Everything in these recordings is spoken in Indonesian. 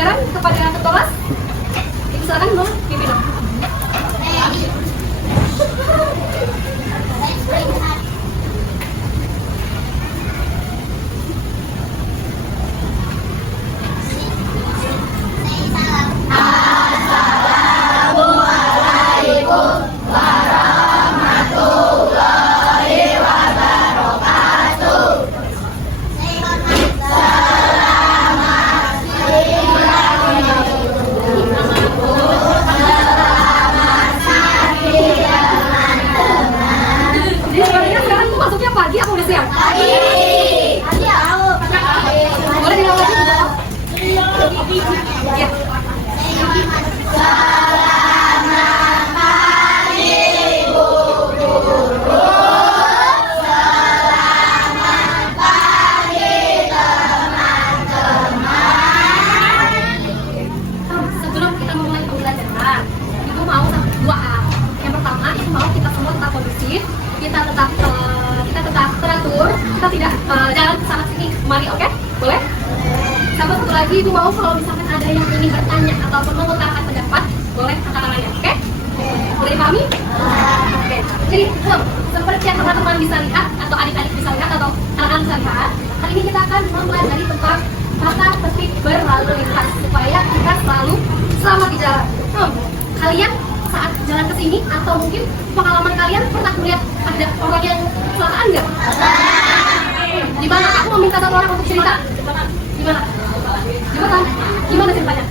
pelajaran kepada ketua kelas. Ibu silakan mau pimpin. Pagi apa udah siang? Pagi. Boleh dilanjutin? Ya. Selamat pagi Bu Guru. Selamat pagi teman-teman. Sebelum kita memulai pembelajaran, Ibu mau dua hal. Yang pertama, Ibu mau kita semua tetap kondusif, kita tetap teratur, kita tidak jalan ke sana sini kemari, oke? Boleh? Sama satu lagi, Ibu mau kalau misalkan ada yang ingin bertanya ataupun mengutarakan pendapat, boleh angkat tangannya, oke? Boleh dipahami? Oke. Jadi, seperti yang teman-teman bisa lihat atau adik-adik bisa lihat atau anak-anak bisa lihat, hari ini kita akan mempelajari tentang tata tertib berlalu lintas supaya kita selalu selamat di jalan. Kalian saat jalan ke sini atau mungkin pengalaman kalian pernah melihat ada orang yang kecelakaan nggak? Di mana? Aku meminta satu orang untuk cerita. Di mana? Jembatan. Gimana ceritanya?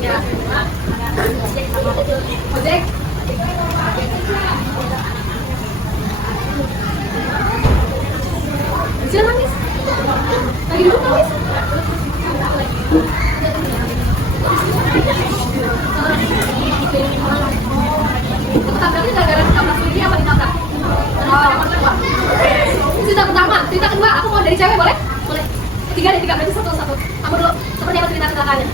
Ya. Ojek. Silakan, Miss. Lagi dulu, Miss. Tabraknya gara-gara ditabrak sendiri apa ditabrak? Cerita pertama, cerita kedua, aku mau dari cewek boleh? Boleh. Tiga berarti satu. Kamu dulu, seperti apa cerita kecelakaannya?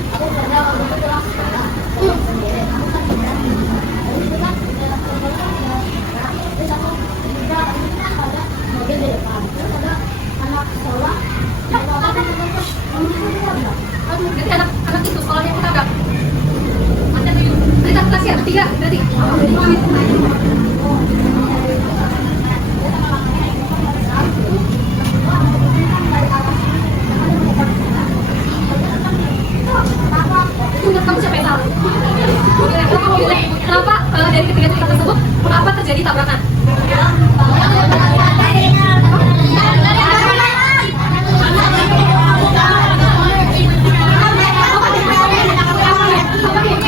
Jadi anak itu sekolahnya ketabrak. Cerita kelas ya, tiga berarti. Menurut kamu siapa yang salah? Kenapa dari ketiga cerita tersebut, kenapa terjadi tabrakan?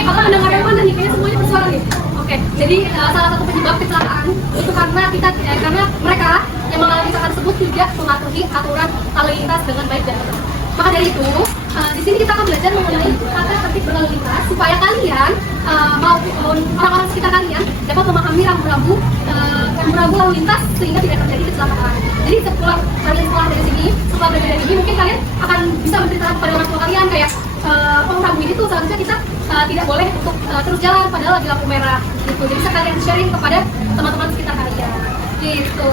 Apa mendengar yang mana nih? Kayaknya semuanya bersuara nih. Oke, jadi salah satu penyebab kecelakaan itu karena mereka yang mengalami kecelakaan tersebut tidak mematuhi aturan lalu lintas dengan baik dan benar. Maka dari itu, di sini kita akan belajar mengenai tata tertib berlalu lintas supaya kalian maupun orang-orang sekitar kalian dapat memahami rambu-rambu lalu lintas sehingga tidak terjadi kecelakaan. Jadi setelah kalian sekolah dari sini, setelah belajar dari sini, mungkin kalian akan bisa menceritakan kepada orang tua kalian kayak rambu ini tuh seharusnya kita tidak boleh untuk terus jalan padahal lagi lampu merah gitu. Jadi sekalian sharing kepada teman-teman sekitar kalian gitu.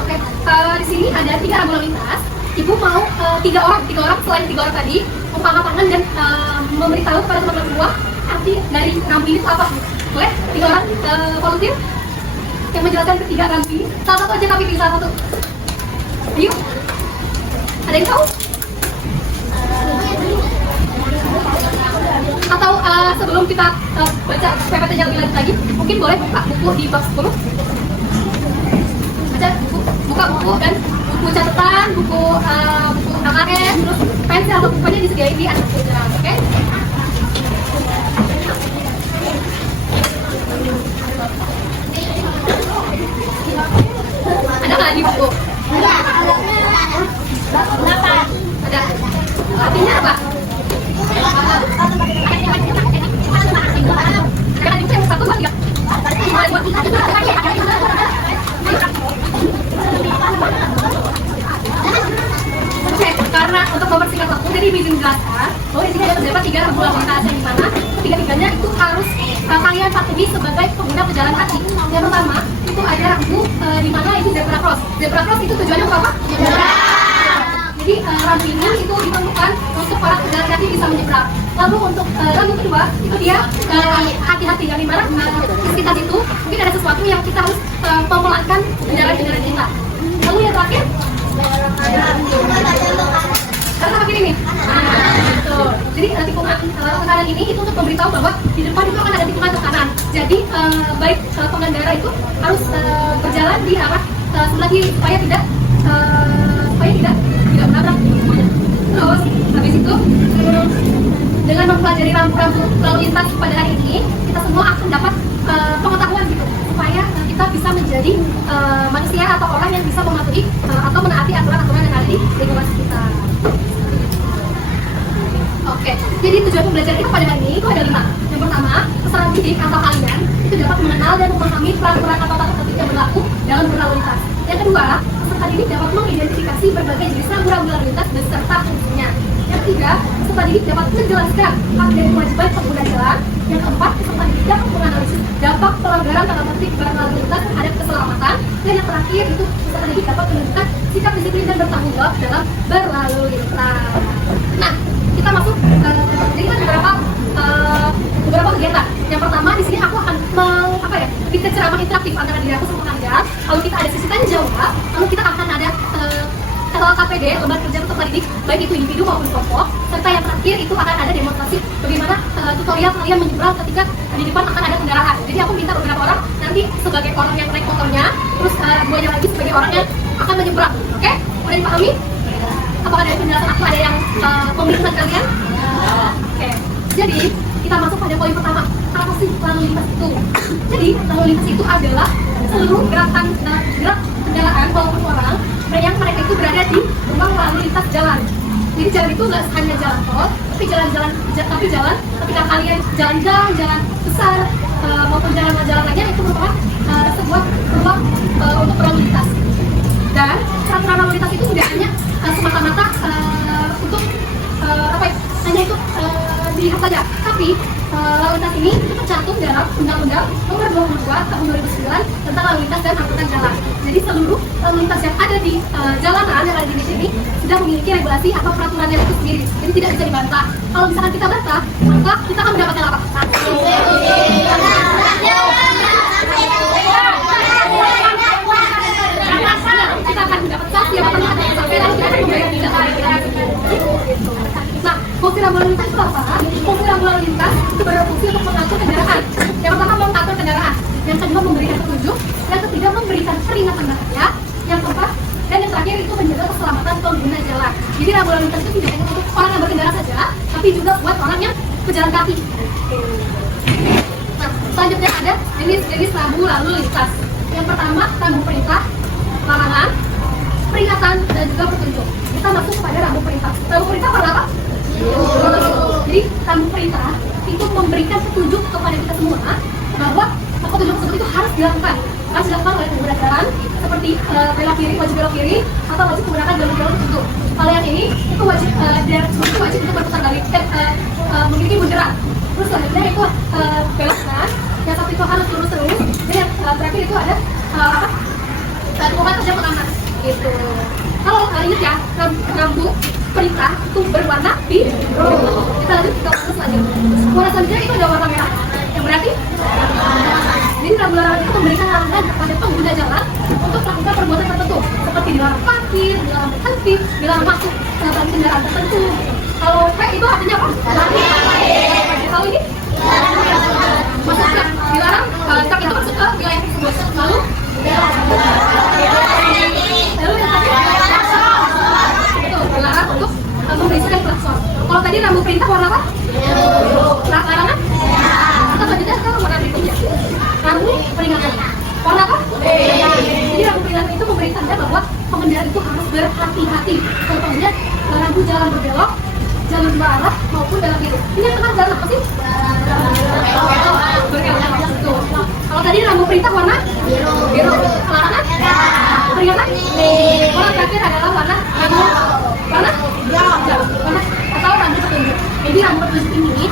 Oke, di sini ada 3 rambu lalu lintas. Ibu mau 3 orang selain 3 orang tadi mengangkat tangan dan memberitahu kepada teman-teman semua arti dari rambu ini itu apa? Boleh? 3 orang volunteer yang menjelaskan ketiga rambu ini. Salah satu aja tapi pilih salah satu. Ayo. Ada yang tahu? Atau sebelum kita baca PPT-nya lebih lanjut lagi, mungkin boleh buka buku di box 10. Buka buku dan buku catatan, buku KKN, terus pensil atau bukunya disediain di atas meja, oke? Ada nggak di buku? Ada. Artinya apa? Oke, karena untuk mempersingkat waktu, jadi izin jelaskan bahwa di sini ada terdapat 3 rambu lalu lintas yang dimana ketiga-tiganya itu harus kalian patuhi sebagai pengguna pejalan kaki. Yang pertama itu ada rambu di mana itu zebra cross. Zebra cross itu tujuannya untuk apa? Jadi Jadi rambu ini itu diperlukan untuk para pejalan kaki bisa menyeberang. Lalu untuk rambu kedua itu dia hati-hati, yang dimana di sekitar itu mungkin ada sesuatu yang kita harus pemelankan kendaraan kita. Lalu yang terakhir karena pakai ini. Gitu. Jadi tikungan kanan ini itu untuk memberitahu bahwa di depan itu akan ada tikungan ke kanan. Jadi baik pengendara itu harus berjalan di arah sebelah kiri supaya tidak menabrak tikungannya. Terus habis itu dengan mempelajari rambu-rambu lalu lintas pada hari ini, kita semua akan dapat pengetahuan gitu supaya kita bisa menjadi manusia atau orang yang bisa mematuhi atau menaati aturan-aturan yang ada di lingkungan sekitar. Oke, jadi tujuan pembelajaran kita pada hari ini itu ada 5. Yang pertama, peserta didik atau kalian itu dapat mengenal dan memahami peraturan atau tata tertib yang berlaku dalam berlalu lintas. Yang kedua, peserta didik dapat mengidentifikasi berbagai jenis rambu-rambu lalu lintas beserta fungsinya. Yang ketiga, peserta didik dapat menjelaskan hak dan kewajiban pengguna jalan. Yang keempat, peserta didik dapat menganalisis dampak pelanggaran tata tertib berlalu lintas terhadap keselamatan. Dan yang terakhir itu peserta didik dapat menunjukkan sikap disiplin dan bertanggung jawab dalam berlalu lintas. Nah, kita masuk jadi kan beberapa kegiatan. Yang pertama di sini aku akan bikin ceramah interaktif antara diri aku sama kalian. Lalu kita ada sesi tanya jawab. Lalu kita akan ada KPD, lembaga kerja peserta didik, baik itu individu maupun kelompok. Serta yang terakhir itu akan ada demonstrasi bagaimana tutorial kalian menyeberang ketika di depan akan ada kendaraan. Jadi aku minta beberapa orang nanti sebagai orang yang naik motornya, terus duanya lagi sebagai orang yang akan menyeberang. Oke? Udah dipahami? Apakah dari penjelasan aku ada yang membingungkan kalian? Oke. Jadi kita masuk pada poin pertama. Apa sih lalu lintas itu? Jadi lalu lintas itu adalah seluruh gerak kendaraan maupun orang yang mereka itu berada di ruang lalu lintas jalan. Jadi jalan itu nggak hanya jalan tol, tapi jalan ketika kalian jalan besar maupun jalan-jalan lainnya itu merupakan sebuah ruang untuk berlalu lintas. Dan peraturan lalu lintas itu tidak hanya semata-mata untuk hanya itu dilihat saja, tapi lalu lintas ini itu tercantum dalam Undang-Undang Nomor 22 Tahun 2009 tentang lalu lintas dan angkutan jalan. Jadi seluruh lalu lintas yang ada di jalanan yang ada di Indonesia ini sudah memiliki regulasi atau peraturannya itu sendiri. Jadi tidak bisa dibantah. Kalau misalkan kita bantah, maka kita akan mendapatkan apa? Kita akan mendapat sanksi yang akan sampai lalu kita akan membayar denda. Nah, fungsi rambu lalu lintas itu apa? Fungsi rambu lalu lintas itu berfungsi untuk mengatur kendaraan. Yang pertama mengatur kendaraan, yang kedua memberikan petunjuk, yang ketiga memberikan peringatan bahaya, yang keempat dan yang terakhir itu menjaga keselamatan pengguna jalan. Jadi rambu lalu lintas itu tidak hanya untuk orang yang berkendara saja, tapi juga buat orang yang pejalan kaki. Nah, selanjutnya ada jenis rambu lalu lintas. Yang pertama rambu perintah, larangan, peringatan dan juga petunjuk. Kita masuk kepada rambu perintah. Rambu perintah warna apa? Jadi rambu perintah itu memberikan petunjuk kepada kita semua bahwa petunjuk tersebut itu harus dilakukan oleh pengguna jalan, seperti belok kiri, wajib belok kiri, atau wajib menggunakan jalur-jalur tertentu. Kalau yang ini itu wajib wajib untuk berputar balik, memiliki bunderan. Terus selanjutnya itu belok kanan, yang satu itu harus lurus terus, dan yang terakhir itu ada tikungan tajam ke kanan. Gitu. Kalau ingat ya, rambu perintah itu berwarna biru. Kita lanjut ke warna selanjutnya. Warna selanjutnya itu ada warna merah. Yang berarti jadi rambu larangan itu memberikan larangan kepada pengguna jalan untuk melakukan perbuatan tertentu, seperti dilarang parkir, dilarang berhenti, dilarang masuk ke kendaraan tertentu. Kalau P itu artinya apa? Kalau ini masuknya dilarang truk itu masuk ke wilayah tersebut. Lalu yang dilarang untuk memberisikan klakson. Kalau tadi rambu perintah warna apa? Larangan? Kita selanjutnya ke warna berikutnya. Rambu peringatan. Warna apa? Jadi rambu peringatan itu memberi tanda bahwa pengendara itu harus berhati-hati. Contohnya rambu jalan berbelok, jalan dua arah maupun dalam biru. Ini yang tengah jalan apa sih? Betul. Kalau tadi rambu perintah warna biru. Larangan? Peringatan? Warna terakhir adalah warna warna atau rambu petunjuk. Jadi rambu petunjuk ini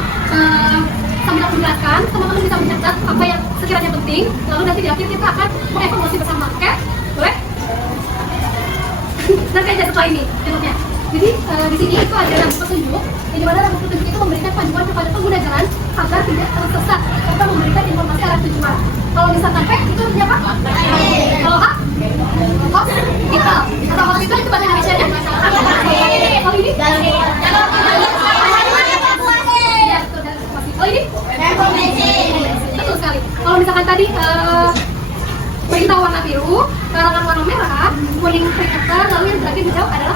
sambil aku jelaskan, teman-teman bisa mencatat apa yang sekiranya penting. Lalu nanti di akhir kita akan mengevaluasi bersama. Oke? Boleh? Nanti aja setelah ini, bentuknya. Jadi di sini itu ada rambu petunjuk, di mana rambu petunjuk itu memberikan panduan kepada pengguna jalan agar tidak tersesat serta memberikan informasi arah tujuan. Kalau misalkan P itu artinya apa? Kalau H, hospital. Atau hospital itu bahasa Indonesia-nya? Kalau ini? Ya, betul. Kalau ini? Betul sekali. Kalau misalkan tadi perintah warna biru, larangan warna merah, kuning peringatan, lalu yang terakhir hijau adalah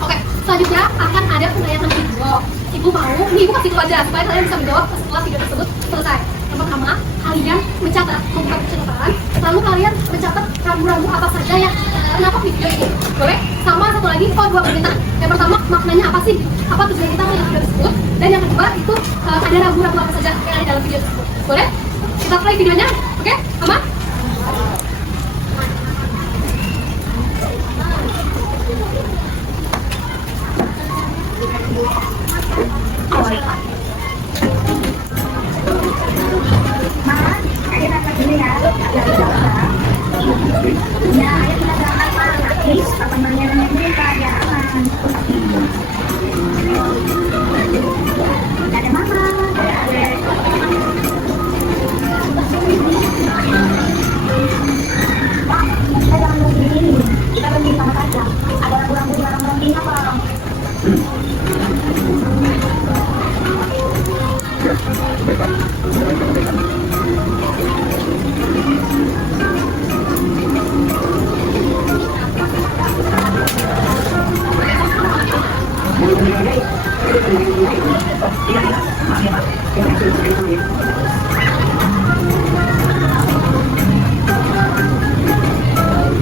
Oke, selanjutnya akan ada penayaan video. Ibu mau, ini ibu kasih itu aja supaya kalian bisa menjawab setelah video tersebut selesai. Yang pertama, kalian mencatat membuka catatan, lalu kalian mencatat rambu-rambu apa saja yang kenapa video ini. Boleh? Sama satu lagi, dua permintaan. Yang pertama, maknanya apa sih? Apa tujuan kita melihat video tersebut? Dan yang kedua, itu ada rambu-rambu apa saja yang ada dalam video tersebut. Boleh? Kita play videonya, oke? Aman?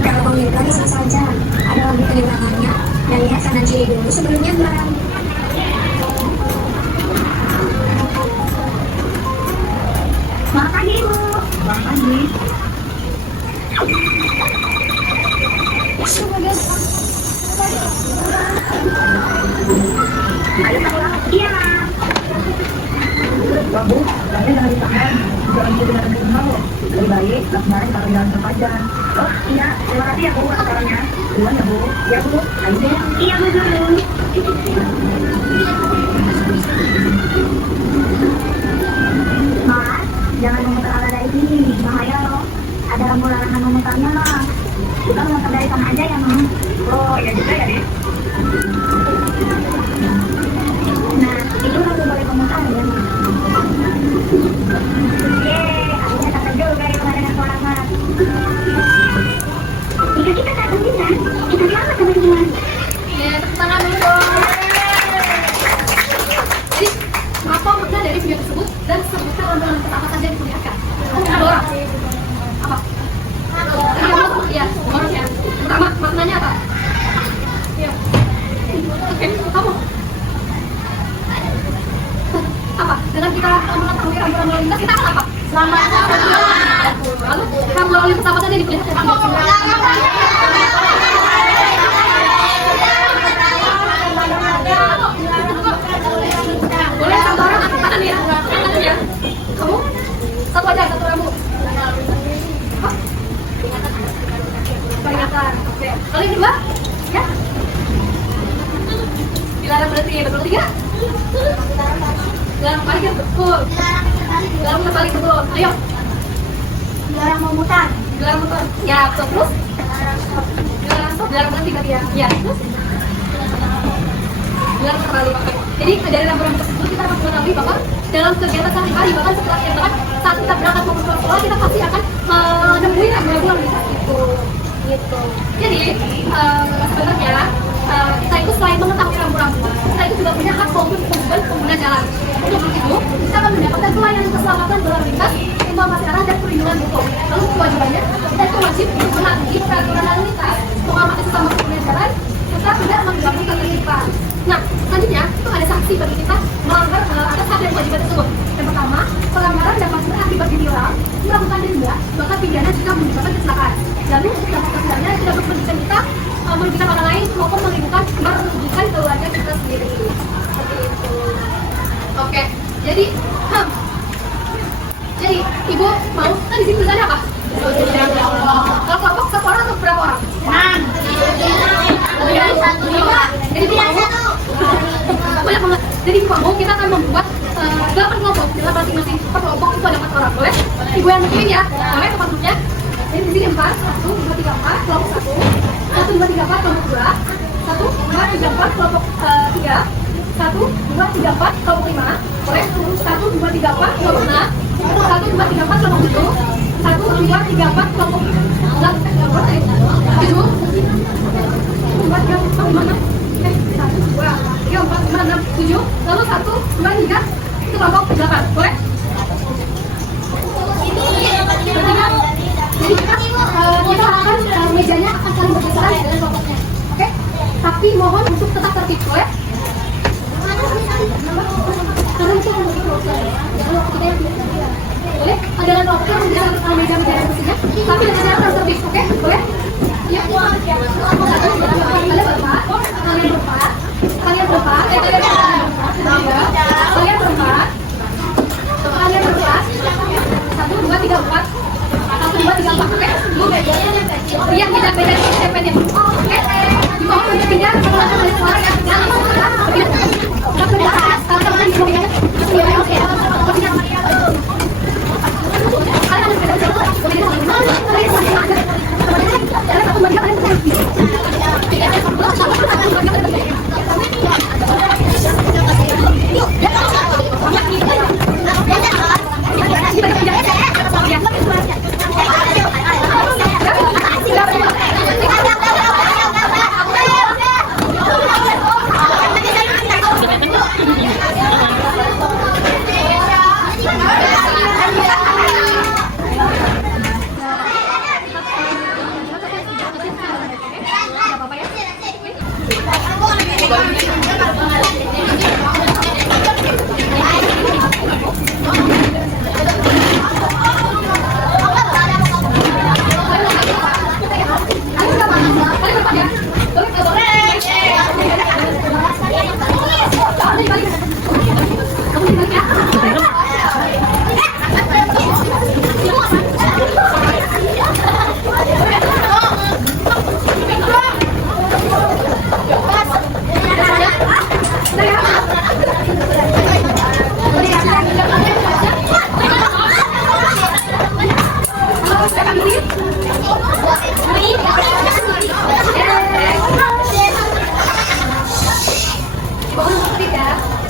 Kalau pemirsa bisa saja ada lampu penerangannya dan lihat kanan kiri dulu sebelumnya barang. Selamat pagi Bu. Selamat pagi. Ayo pulang. Iya. Bu, saya jangan ditahan. Jangan jadi kenal loh. Lebih baik, kemarin kalau jalan terpanjang. Oh iya, terima kasih ya Bu acaranya. Duluan ya Bu. Ya Bu, ayo deh. Iya Bu dulu. Mas, jangan memutar arah dari sini, bahaya loh. Ada rambu larangan memutarnya lah. Kita memutar dari sana aja ya Mas. Oh iya juga ya Dek. Nah, itu rambu boleh memutar ya Mas. Yeay, akhirnya sampai juga di rumah dengan suara Mas. Jika kita tak gembira, kita selamat teman-teman. Ya, tepuk tangan dulu dong. Jadi, apa makna dari video tersebut dan sebutkan rambu-rambu apa saja yang diperlihatkan? Ada orang. Apa? Iya, orang ya. Pertama, maknanya apa? Iya. Oke, kamu? Apa? Dengan kita mengetahui rambu-rambu lalu lintas, kita akan apa? Selamat datang. Lalu, rambu lalu lintas apa saja yang diperlihatkan? Boleh satu orang angkat tangan ya? Angkat ya. Kamu? Satu aja, satu rambu. Hah? Peringatan. Oke. Lalu yang kedua? Ya? Dilarang berhenti. Betul tidak? Dilarang parkir, betul. Dilarang terbalik, betul. Ayo. Dilarang memutar. Dilarang motor. Ya, betul. Terus? Dilarang stop, dilarang berhenti tadi ya? Ya, terus? Dilarang terbalik. Oke. Jadi dari rambu-rambu tersebut kita akan mengetahui bahwa dalam kegiatan sehari-hari, bahkan setelah saat kita berangkat maupun ke sekolah, kita pasti akan menemui rambu-rambu lalu lintas itu. Gitu. Jadi sebenarnya kita itu selain mengetahui rambu-rambu, kita itu juga punya hak maupun kewajiban pengguna jalan. Untuk itu, kita akan mendapatkan pelayanan keselamatan berlalu lintas, informasi arah dan perlindungan hukum. Lalu kewajibannya, kita itu wajib mematuhi peraturan lalu lintas, mengamati sesama pengguna jalan, serta tidak mengganggu ketertiban. Nah, selanjutnya itu ada sanksi bagi kita melanggar atas hak dan kewajiban tersebut. Yang pertama, pelanggaran dapat berakibat ditilang, melakukan denda, bahkan pidana jika menyebabkan kecelakaan. Lalu dampak sosialnya itu dapat merugikan kita, merugikan orang lain maupun merugikan keluarga kita sendiri. Seperti itu. Oke, jadi ibu mau kan di sini tulisannya apa? Kalau kelompok satu orang atau berapa orang? Jadi ibu mau banyak banget. Jadi ibu mau kita akan membuat 8 kelompok. Dalam masing-masing per kelompok itu ada 4 orang. Boleh? Ibu yang nentuin ya. Boleh tempat duduknya. Jadi di sini 4, 1, 2, 3, 4, kelompok 1, 1, 2, 3, 4, kelompok 2, 1, 2, 3, 4, kelompok 3, 1, 2, 3, 4, kelompok 5, boleh? 1, 2, 3, 4, kelompok 6, 1, 2, 3, 4, kelompok 7, 1, 2, 3, 4, kelompok 8, 7, 1, 2, 3, 4, 5, 6, 1, 2, 3, 4, 5, 6, 7, lalu 1, 2, 3, itu kelompok 8, boleh? Jadi kita akan mejanya akan saling bergeseran dengan kelompoknya, oke? Tapi mohon untuk tetap tertib, boleh? Karena itu akan begitu, boleh? Ada kelompoknya bisa meja-meja yang mestinya, tapi dengan cara tertib, oke? Boleh? Ya, kalian berempat, kalian berempat, 1, 2, 3, 4. 1, 2, 3, 4, oke? Iya, beda-beda step-nya. Oke? Mohon untuk tidak terlalu dari suara ya. Jangan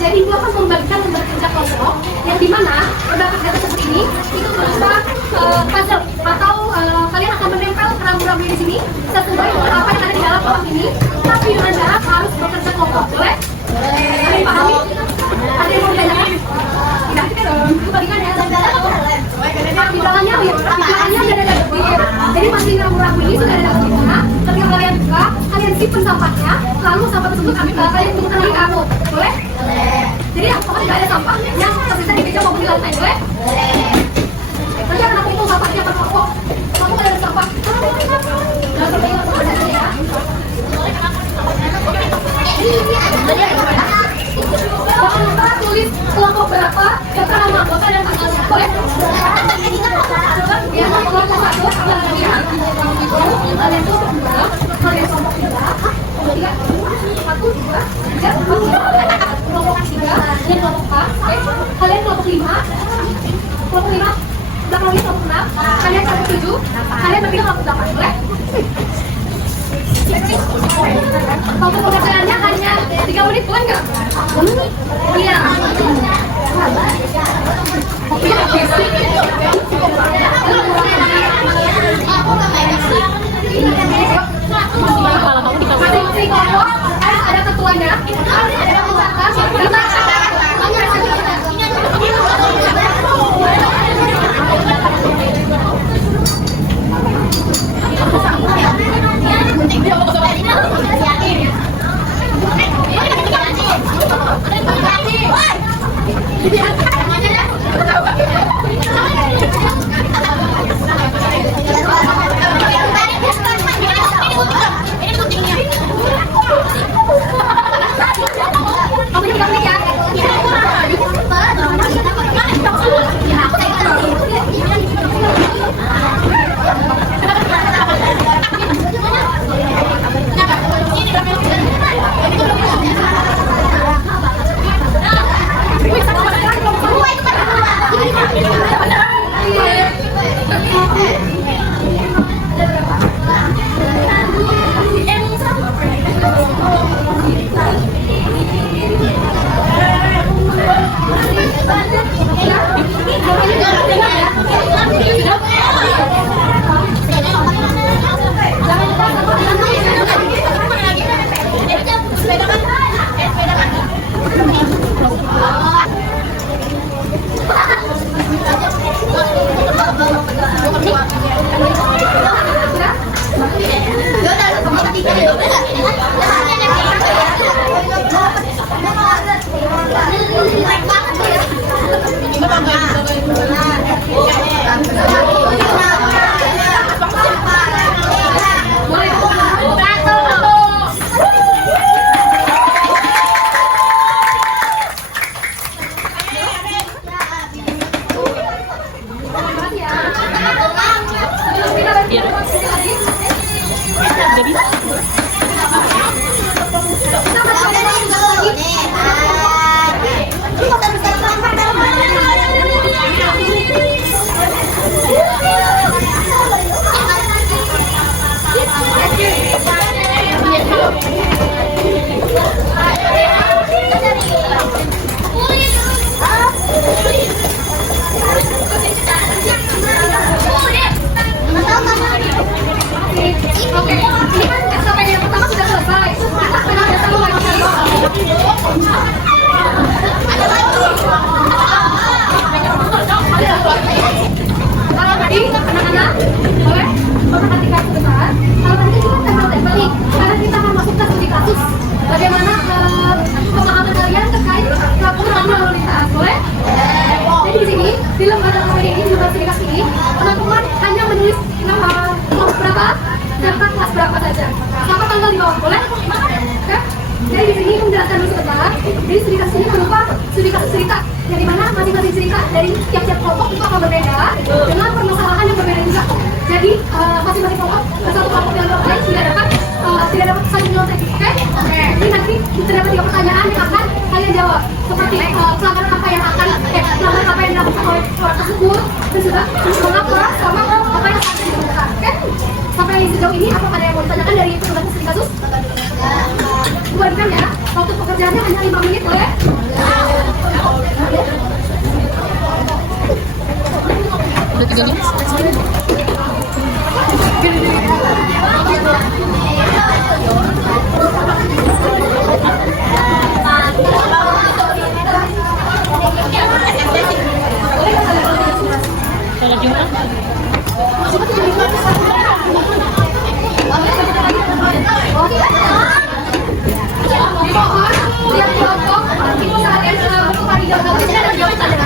Jadi ibu akan membagikan lembar kerja kelompok yang dimana lembar kerja seperti ini itu berupa puzzle atau kalian akan menempel rambu-rambu di sini sesuai apa yang ada di dalam kelompok ini, tapi dengan syarat harus bekerja kelompok, boleh? Ada yang pahami? Ada yang mau ditanyakan? Tidak, kita dong. Bagikan ya. Di dalamnya ada. Jadi masing rambu-rambu ini sudah ada di sana. Ketika kalian buka, kalian simpan sampahnya, lalu sampah tersebut kalian temukan lagi kamu, boleh? Jadi pokoknya tidak ada sampah yang tersisa di meja maupun di lantai, boleh? Nanti akan aku hitung sampahnya per kelompok. Kamu ada sampah. Jangan lupa tulis kelompok berapa, serta nama anggota dan tanggalnya, boleh? Ya, kelompok 1 tanggal kalian, kalian kelompok 2, kalian kelompok 3, kelompok 3, 1, 2, 3, kelompok 3, dan kelompok 4, kalian kelompok 5, belakang lagi kelompok 6, kalian kelompok 7, kalian berpindah kelompok 8, boleh? Kelompok pengerjaannya hanya 3 menit, boleh nggak? Iya. Masing-masing kelompok ada ketuanya, ada Oke, ini kan SKP yang pertama sudah selesai. SKP yang satu lagi. Kalau tadi anak-anak boleh memperhatikan sebentar. Kalau tadi kita tembak-tembak karena kita akan masuk ke studi kasus. Bagaimana pemahaman kalian terkait penggunaan lalu lintas, boleh? Jadi di sini di lembaga KPD ini juga studi kasus ini teman-teman hanya menulis nama kelompok berapa dan kelas berapa saja. Sama tanggal di bawah, boleh? Oke? Jadi di sini menjelaskan dulu sebentar. Jadi studi kasus ini berupa studi kasus cerita, yang dimana masing-masing cerita dari tiap-tiap kelompok itu akan berbeda dengan permasalahan yang berbeda juga. Jadi masing-masing kelompok satu kelompok yang lain tidak dapat saling menyontek. Oke? Jadi nanti terdapat 3 pertanyaan yang akan kalian jawab, seperti pelanggaran apa yang dilakukan oleh orang tersebut dan juga mengapa sama apa yang akan dilakukan. Oke? Sampai sejauh ini apakah ada yang mau ditanyakan dari petugas studi kasus? Bukan ya, waktu pekerjaannya hanya 5 menit, boleh? Udah 3 menit. Mohon tiap kelompok itu kalian untuk pagi jawab dan jawab saja.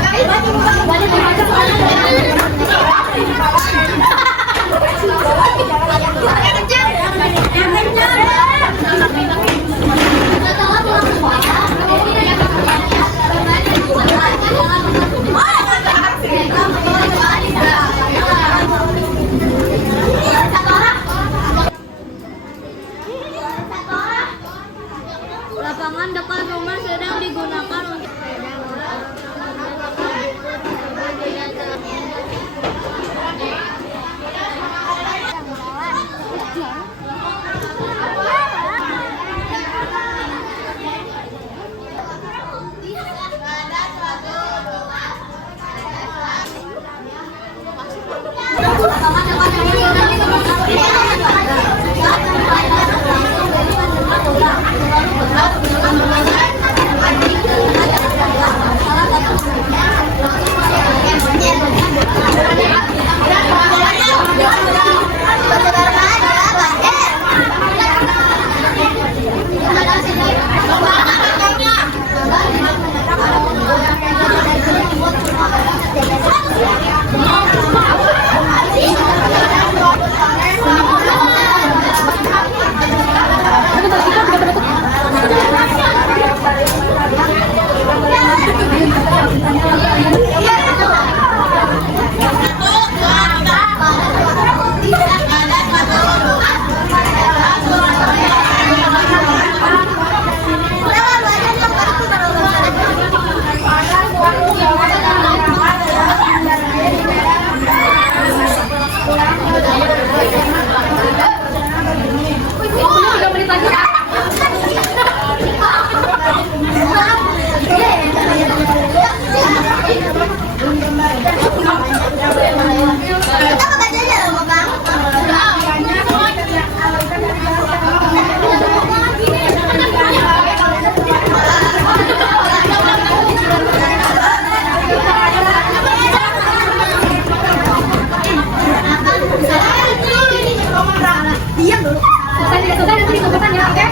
Selesai tidak selesai nanti dikumpulkan ya, oke?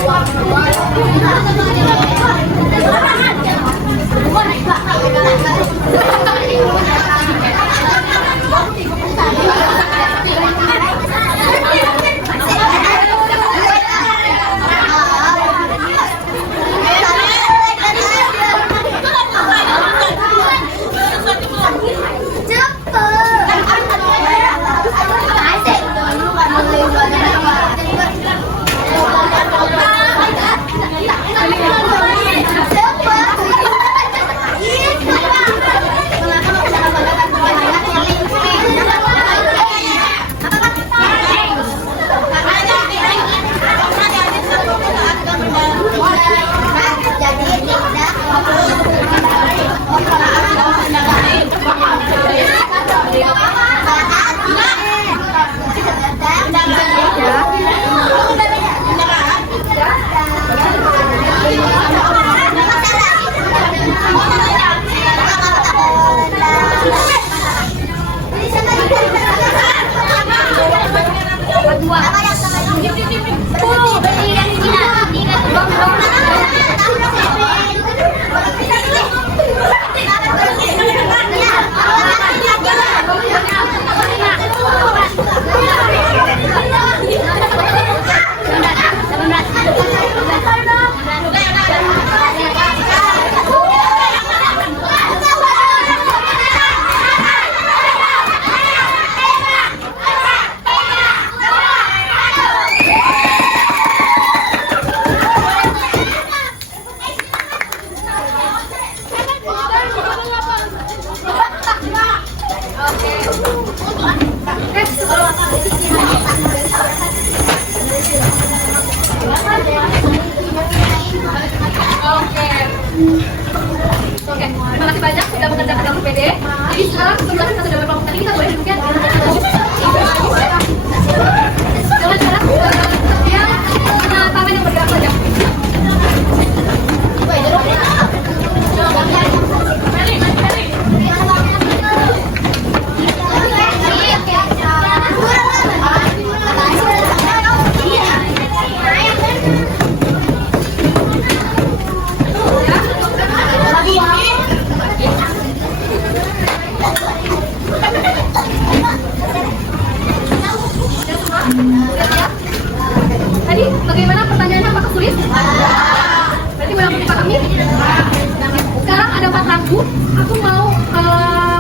Oke, terima kasih banyak sudah mengerjakan dalam PD. Jadi sekarang setelah kita sudah berkelompok tadi, kita boleh duduk ya. Jangan sekarang yang tangan yang bergerak saja. Tadi bagaimana pertanyaannya, apakah sulit? Berarti boleh dipahami? Sekarang ada 4 lagu, aku mau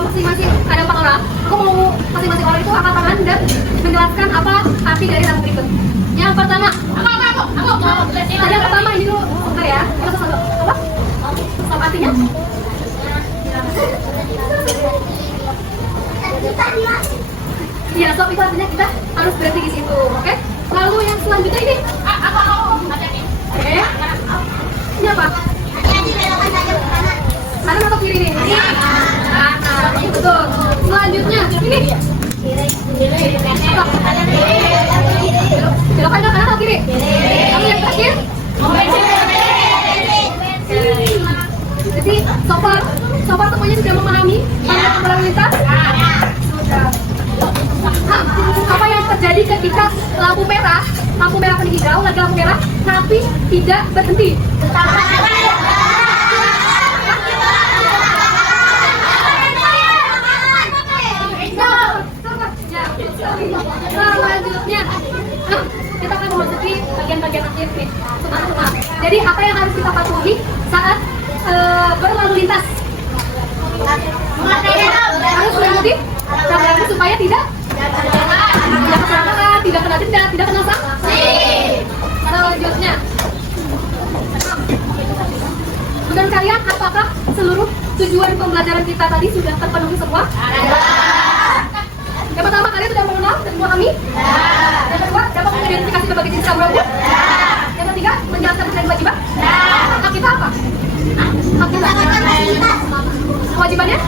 masing-masing ada 4 orang. Aku mau masing-masing orang itu angkat tangan dan menjelaskan apa arti dari lagu berikut. Yang pertama, yang pertama ini dulu, bentar ya. Apa? Apa artinya? Iya, sob itu artinya kita harus berhenti di situ, oke? Lalu yang selanjutnya ini, ini apa? Kanan atau kiri nih? Kanan, betul. Selanjutnya ini, belok kanan atau kiri? Lalu yang terakhir, jadi sopar semuanya sudah memahami pandangan lalu lintas? Sudah. Apa yang terjadi ketika lampu merah kuning hijau, lagi lampu merah, tapi tidak berhenti? Selanjutnya, kita akan memasuki bagian-bagian akhir nih. Jadi apa yang harus kita patuhi saat berlalu lintas? Harus mengikuti tabrakan supaya tidak kecelakaan, tidak kena denda, tidak kena sanksi. Selanjutnya, menurut kalian apakah seluruh tujuan pembelajaran kita tadi sudah terpenuhi semua? Yang pertama, kalian sudah mengenal dan memahami? Yang kedua, dapat mengidentifikasi berbagai jenis tabungan? Yang ketiga, menjelaskan terkait kewajiban? Hak kita apa? Hak kita kewajibannya?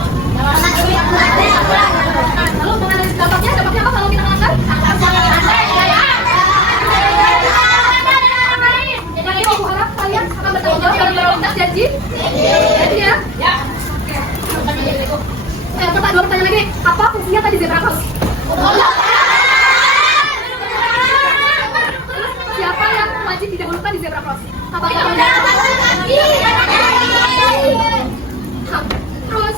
Lalu mengenai dapatnya apa kalau kita melanggar? Jadi aku harap kalian akan bertanggung jawab dalam berlalu lintas, janji? Janji ya? Dua pertanyaan lagi, apa fungsinya tadi zebra cross? wajib didahulukan di zebra cross. Apakah terus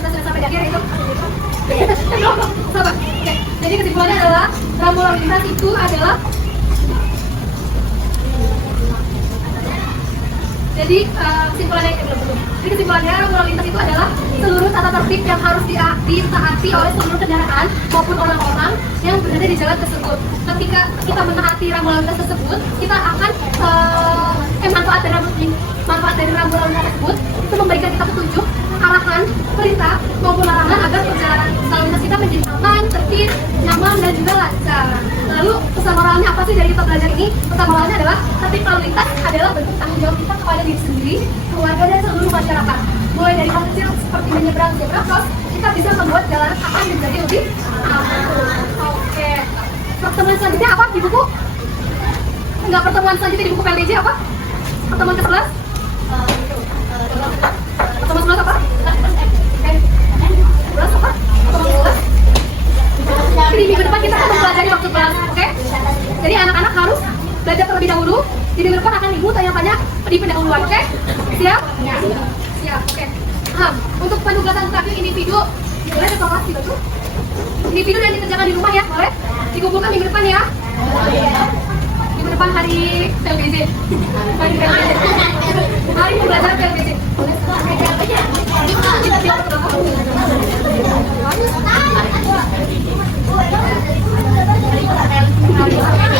kita sudah sampai di akhir itu. Sabar. Oke. Jadi kesimpulannya adalah rambu lalu lintas itu adalah kesimpulannya rambu lalu lintas itu adalah seluruh tata tertib yang harus ditaati oleh seluruh kendaraan maupun orang-orang yang berada di jalan tersebut. Ketika kita menaati rambu lalu lintas tersebut, kita akan manfaat dari rambu lalu lintas tersebut itu memberikan kita petunjuk, arahan, perintah maupun larangan agar perjalanan lalu lintas kita menjadi aman, tertib, nyaman dan juga lancar. Lalu pesan moralnya apa sih dari kita belajar ini? Pesan moralnya adalah tertib lalu lintas adalah bentuk tanggung jawab kita kepada diri sendiri, keluarga dan seluruh masyarakat. Mulai dari hal kecil seperti menyeberang zebra cross, kita bisa membuat jalanan akan menjadi lebih aman. Oke. Pertemuan selanjutnya apa di buku? Enggak, pertemuan selanjutnya di buku PLDJ apa? Pertemuan ke-11? Pertemuan 11 apa? 11 apa? Pertemuan 11? Jadi minggu depan kita akan mempelajari maksud kelas, oke? Jadi anak-anak harus belajar terlebih dahulu. Di minggu depan akan ibu tanya-tanya di pendahuluan, oke? Siap? Siap, oke. Untuk penugasan terakhir individu, boleh evaluasi betul? Individu yang dikerjakan di rumah ya, boleh? Dikumpulkan minggu depan ya? Minggu depan hari PLBJ. Hari pembelajaran PLBJ.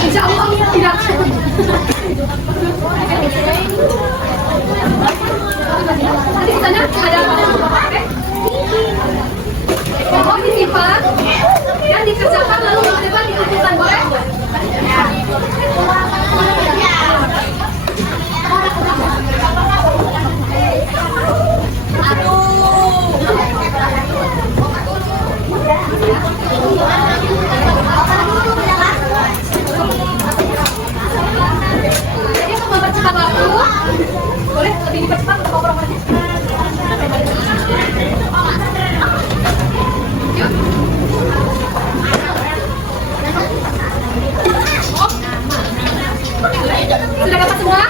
Insya Allah tidak. Nanti misalnya ada apa? Mohon disimpan dan dikerjakan lalu minggu depan dikumpulkan, boleh? Jadi untuk mempercepat waktu, boleh lebih dipercepat untuk ngobrol aja. Yuk. Sudah dapat semua?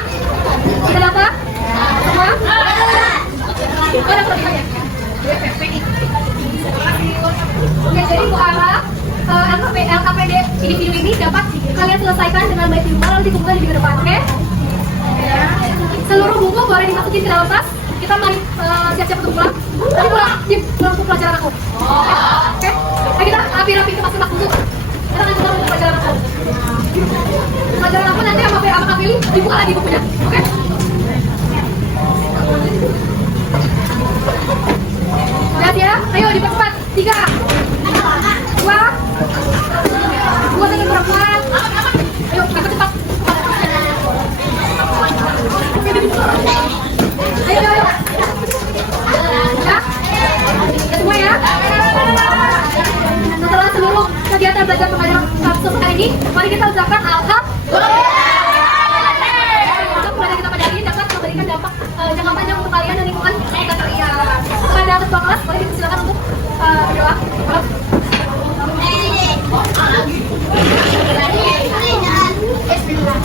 Sudah dapat? Semua? Oh, dapat lagi banyak. Oke, jadi Bu Ara, LKPD individu ini dapat kalian selesaikan dengan baik di rumah, lalu dikumpulkan di minggu depan, oke? Seluruh buku boleh dimasukin ke dalam tas. Kita mari siap-siap untuk pulang. Nanti pulang untuk pelajaran aku. Oke? Nah, kita rapi-rapi ke masing-masing buku. Kita akan pulang untuk pelajaran aku. Pelajaran aku nanti sama Kak Fili dibuka lagi bukunya, oke? Lihat ya, ayo dipercepat. 3, 2, 2 dengan perempuan. Ayo dipercepat. Ayo. Ya? Semua ya? Setelah seluruh kegiatan belajar mengajar sepekan ini, mari kita ucapkan alhamdulillah. Untuk pelajaran kita pada hari ini dapat memberikan dampak jangka panjang untuk kalian dan lingkungan sekitar kalian. Kepada ketua kelas, boleh dipersilakan untuk berdoa. Bismillah.